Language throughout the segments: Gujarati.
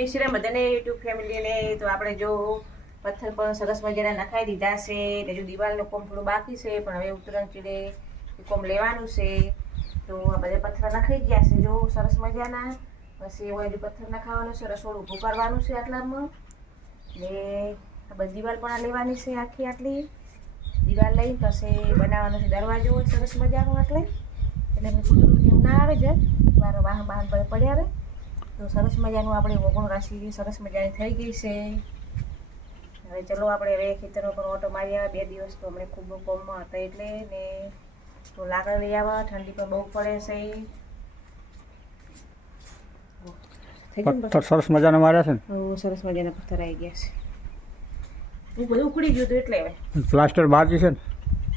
જય શ્રી રામ બધાને યુટ્યુબ ફેમિલીને. તો આપણે જો પથ્થર પણ સરસ મજાના નખાઈ દીધા છે. હજુ દિવાલનું કોમ થોડું બાકી છે, પણ હવે ઉત્તરાયણ ચીડે કોમ લેવાનું છે. તો આ બધા પથ્થર નખાઈ ગયા છે જો સરસ મજાના. પછી એવું હજુ પથ્થર નખાવાનું છે, રસોડું ઊભું કરવાનું છે આટલામાં. ને આ બધી દિવાલ પણ આ લેવાની છે, આખી આટલી દિવાલ લઈ પછી બનાવવાનો છે દરવાજો સરસ મજાનો. એટલે કૂતરું જેવું ના આવે છે, મારા વાહન વાહન પર પડ્યા રહે. તો સરસ મજાનું આપણે વગણ રાશી સરસ મજાની થઈ ગઈ છે. હવે ચલો આપણે હવે ખેતરમાં પણ ઓટો મારી આવ્યા. 2 દિવસ તો અમને ખૂબ કોમમાં હતા એટલે ને તો લાકડા લઈ આવ્યા. ઠંડી પણ બહુ પડે છે. પથ્થર સરસ મજાના માર્યા છે ને? સરસ મજાના પથ્થર આવી ગયા છે. હું બધું ઉકળી ગયું હતું એટલે હવે પ્લાસ્ટર બાકી છે ને?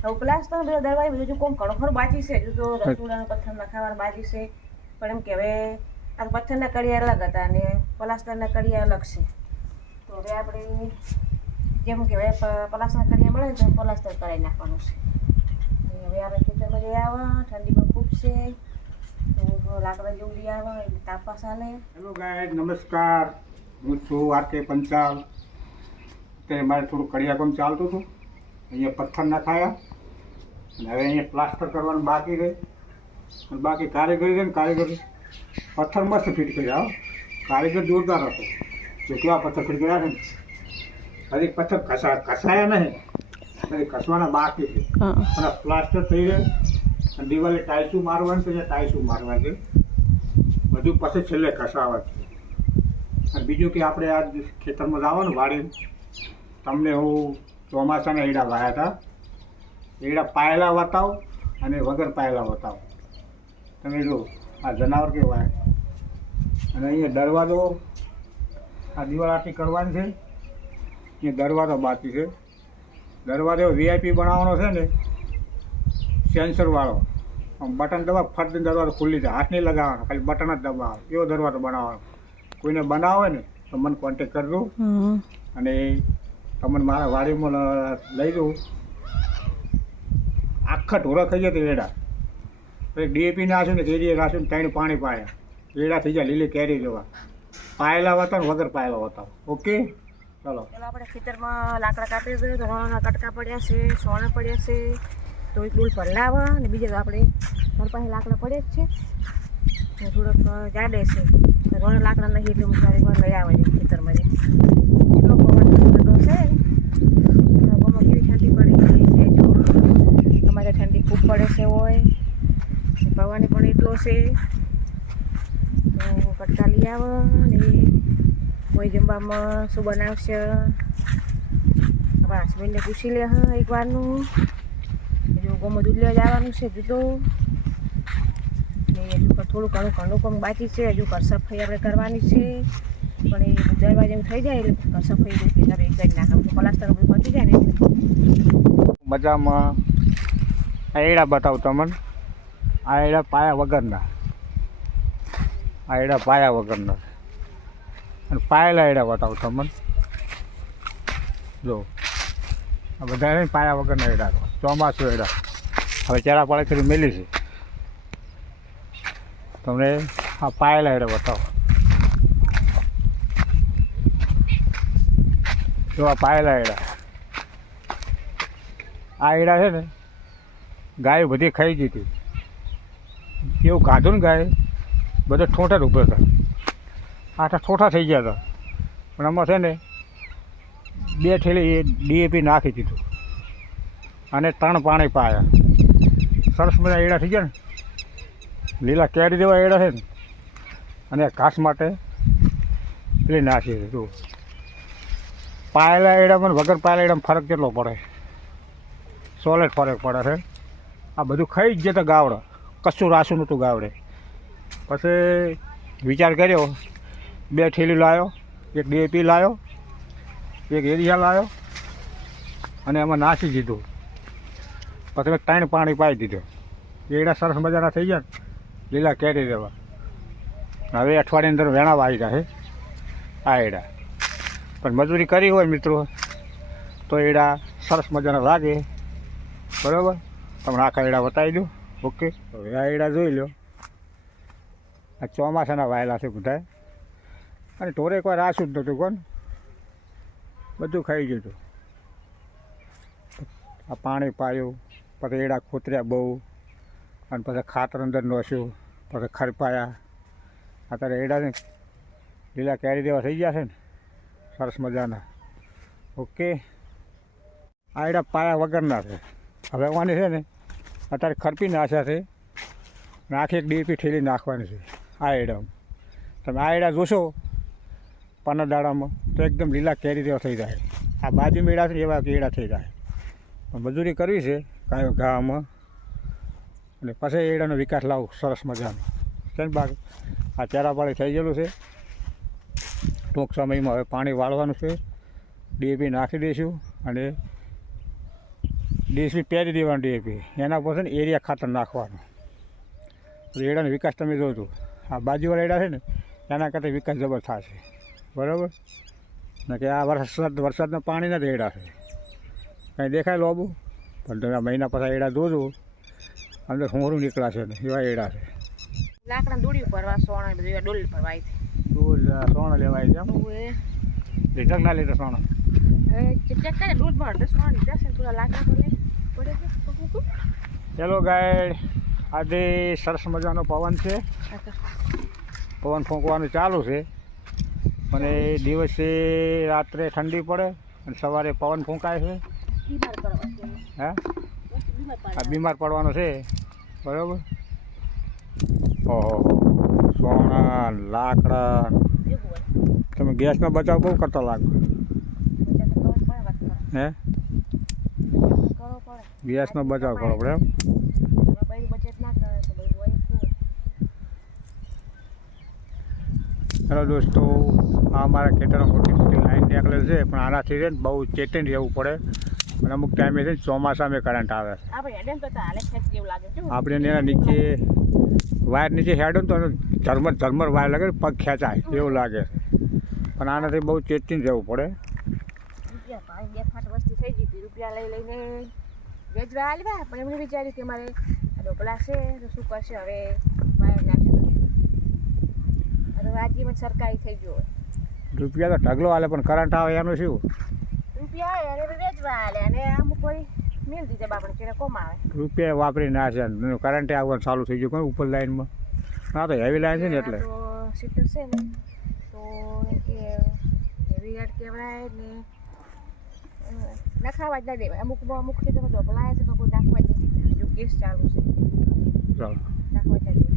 હવે પ્લાસ્ટર બધો દરવાજો બધું કોમ ઘણો ખરું બાકી છે. હજુ તો રસોડાનો પથ્થર નખાવાનું બાકી છે. પણ એમ કે હવે આ પથ્થરના કડિયા અલગ હતા અને પ્લાસ્ટરના કડિયા અલગ છે. તો હવે આપણે જેમ કે હવે પ્લાસ્ટરના કડિયા મળે ને તો પ્લાસ્ટર કરાવી નાખવાનું છે. હવે આપણે ખેતરમાં જઈ આવવા. ઠંડી પણ ખૂબ છે તો લાકડા જેવું લઈ આવવા એટલે તાપવા ચાલે. હેલો ગાઈડ, નમસ્કાર. હું છું આરકે પંચાલ. અત્યારે મારે થોડું કડિયા કામ ચાલતું હતું. અહીંયા પથ્થર નખાયા અને હવે અહીંયા પ્લાસ્ટર કરવાનું બાકી રહે. અને બાકી કારીગરી છે ને, કારીગર પથ્થર મસ્ત ફિટ કર્યા. કારીગર જોરદાર હતો. જો કેવા પથ્થર ફિટ કર્યા છે ને. હજી પથ્થર ઘસાયા નહીં, હજી ઘસવાના બાકી છે. અને પ્લાસ્ટર થઈ રહે અને દિવાલે ટાઈસું મારવાનું છે, ત્યાં ટાઈસું મારવા છે. બધું પછી છેલ્લે ઘસાવા છે. અને બીજું કે આપણે આ ખેતરમાં લાવવાનું વાડી. તમને હું ચોમાસાના એડા વાયા હતા. એડા પાયેલા બતાવો અને વગર પાયેલા બતાવો. તમે જો આ જનાવર કેવા વાય. અને અહીંયા દરવાજો, આ દિવાલ આખી કરવાની છે. અહીંયા દરવાજો બાકી છે. દરવાજો વીઆઈપી બનાવવાનો છે ને, સેન્સરવાળો. બટન દબાવ ફટ દરવાજો ખુલ્લી જાય. હાથ નહીં લગાવવાનો, ખાલી બટન જ દબાવો. એવો દરવાજો બનાવવાનો. કોઈને બનાવે ને તો મને કોન્ટેક કરજો અને તમને મારા વાડીમાં લઈ જાઉં. આખા ઢોરા ખાઈ જાય તો એડા. પછી ડીએપી નાખ્યું ને કેરીએ નાખ્યું ને 3 પાણી પાયા. એડા થઈ જાય લીલી કેરી જેવા. પાયેલા હતા ને વગર પાયેલા હતા. ઓકે, ચલો આપણે ખેતરમાં લાકડા કાપી દઈએ તો રોણાના કટકા પડ્યા છે, સોણા પડ્યા છે. તો એક ડોલ ભરલાવા અને બીજા તો આપણે ઘર પાસે લાકડા પડ્યા જ છે. થોડોક જાડે છે રોણા લાકડા નહીં એટલે હું સારી વાર લઈ આવે છે ખેતરમાં. એટલો પવન ઠંડો છે. પવનમાં કેવી ઠંડી પડી છે જો. અમારે ઠંડી ખૂબ પડે છે હોય. પવન પણ એટલો છે. તો કટકા લઈ આવે ને કોઈ જમવામાં શું બનાવશે આપણા હસબન્ડને પૂછી લે એક વારનું. હજુ ગોમાં દૂધ લેવા જવાનું છે હજુ તો. ને હજુ થોડું ઘણું કામ બાકી છે. હજુ ઘર સફાઈ આપણે કરવાની છે. પણ એ દરવાજા જેવું થઈ જાય એટલે ઘર સફાઈ કરી નાખવાનું. પ્લાસ્ટર બધું પતી જાય ને મજામાં. આ એડા બતાવું તમને. આ એડા પાયા વગરના. આ એડા પાયા વગરના અને પાયેલા એડા બતાવું તમને. જો આ બધા પાયા વગરના એડા, ચોમાસું એડા. હવે ચેરા પાડે કરી મેલી છે. તમને આ પાયેલા એડા બતાવો. જો આ પાયેલા એડા. આ એડા છે ને ગાય બધી ખાઈ ગઈ હતી. એવું ખાધું ને ગાય બધા ઠોઠા જ ઊભા હતા. આઠા ઠોઠા થઈ ગયા હતા. પણ આમાં છે ને 2 થેલી ડીએપી નાખી દીધું અને 3 પાણી પાયા. સરસ મજા એડા થઈ ગયા ને. લીલા કેરી જેવા એડા છે ને. અને ઘાસ માટે પેલી નાખી દીધું. પાયેલા એડામાં વગર પાયેલા એડામાં ફરક કેટલો પડે. સોલેડ ફરક પડે છે. આ બધું ખાઈ જ જતા ગાવડે. કશું રાસું નહોતું ગાવડે. પછી વિચાર કર્યો 2 થેલી લાવ્યો, એક ડીએપી લાવ્યો, એક એરિયા લાવ્યો અને એમાં નાખી દીધું. પછી 3 પાણી પાઈ દીધો. એડા સરસ મજાના થઈ ગયા લીલા કેરી દેવા. હવે અઠવાડિયાની અંદર વેણા વાવી જાય આ એડા. પણ મજૂરી કરી હોય મિત્રો તો એડા સરસ મજાના લાગે. બરાબર, તમને આખા એડા બતાવી દઉં. ઓકે, હવે આ એડા જોઈ લો. આ ચોમાસાના વાયેલા છે બધા. અને ઢોરે કોઈ રાશું જ નહોતું કોણ, બધું ખાઈ ગયું હતું. આ પાણી પાયું, પછી એડા ખોતર્યા બહુ, અને પછી ખાતર અંદર નોસ્યું, પછી ખરપાયા. અત્યારે એડાને લીલા કેરી દેવા થઈ ગયા છે ને, સરસ મજાના. ઓકે, આ એડા પાયા વગરના છે. હવે આવવાની છે ને અત્યારે ખરપી નાખ્યા છે, અને આખી એક ડીપી ઠેલી નાખવાની છે આ એડામાં. તમે આ એડા જોશો 15 દાડામાં તો એકદમ લીલા કેરી જેવા થઈ જાય. આ બાજુ મેળા છે ને એવા કેળા થઈ જાય. પણ મજૂરી કરવી છે કાંઈ ગામમાં, અને પછી એડાનો વિકાસ લાવો સરસ મજાનો છે ને. બાકી આ ચેરાપાળી થઈ ગયેલું છે. ટૂંક સમયમાં હવે પાણી વાળવાનું છે, ડીએપી નાખી દઈશું, અને ડીએસપી પહેરી દેવાનું. ડીએપી એના પર છે ને એરિયા ખાતર નાખવાનું. એડાનો વિકાસ તમે જોજો. આ બાજુવાળા એડા છે ને એના કરતાં વિકાસ જબર થશે, બરાબર ને. કે આ વરસાદના પાણીના જ એડા છે, કંઈ દેખાય લોબું, પણ તમે આ મહિના પછી એડા જોજો, અંદર હોરું નીકળાશે ને એવા એડા છે. લાકડા દોડી ભરવા સોણા બધું ડોલ ભરવાય છે. દૂધ સોણા લેવાય છે એમ? લીટર ના લીટર સોણા? હવે ચેક કરે દૂધ ભરતો સોણા લીધા છે, થોડા લાકડા તો લઈ પડે છે. ચલો ગાઈડ, આજે સરસ મજાનો પવન છે, પવન ફૂંકવાનું ચાલુ છે. અને દિવસે રાત્રે ઠંડી પડે અને સવારે પવન ફૂંકાય છે. હે, આ બીમાર પડવાનો છે, બરાબર. ઓહો, સોના લાકડા, તમે ગેસનો બચાવ બહુ કરતા લાગો. હે, ગેસનો બચાવ કરો પડે એમ. હેલો દોસ્તો, આ અમારા ખેતરમાં મોટી મોટી લાઈન નીકળેલ છે, પણ આનાથી છે ને બહુ ચેતન રહેવું પડે. અને અમુક ટાઈમે છે ને ચોમાસામાં કરંટ આવે. આપણે એના નીચે વાયર નીચે હેડો ને તો ઝરમર વાયર લાગે, પગ ખેંચાય એવું લાગે. પણ આનાથી બહુ ચેતન રહેવું પડે. રૂપિયા લઈ લઈને વેચવા આવ્યા, પણ એમને વિચાર્યું કે મારે ઢોકળા છે તો શું કરશે, હવે વાયર નાખ્યું. હવે વાજીમાં સરકારી થઈ ગયો. રૂપિયા તો ઢગલો હાલે, પણ કરંટ આવે એનું શું? રૂપિયા આવે અને વેચવા હાલે, અને અમુક કોઈ મિલ દીધે બાપડે ચેડે કોમ આવે. રૂપિયા વાપરી ના છે, કરંટે આવવાનું ચાલુ થઈ ગયું કોઈ ઉપર લાઈનમાં. હા તો હેવી લાઈન છે ને એટલે તો સીટર છે ને તો એમ કે હેવી રેટ કહેવાય ને નખાવા જ ના દેવાય. અમુક ખેતરમાં ઢોકળા છે તો કોઈ નાખવા જ નથી, જો કેસ ચાલુ છે ચાલો. નાખવા જ ના દેવાય.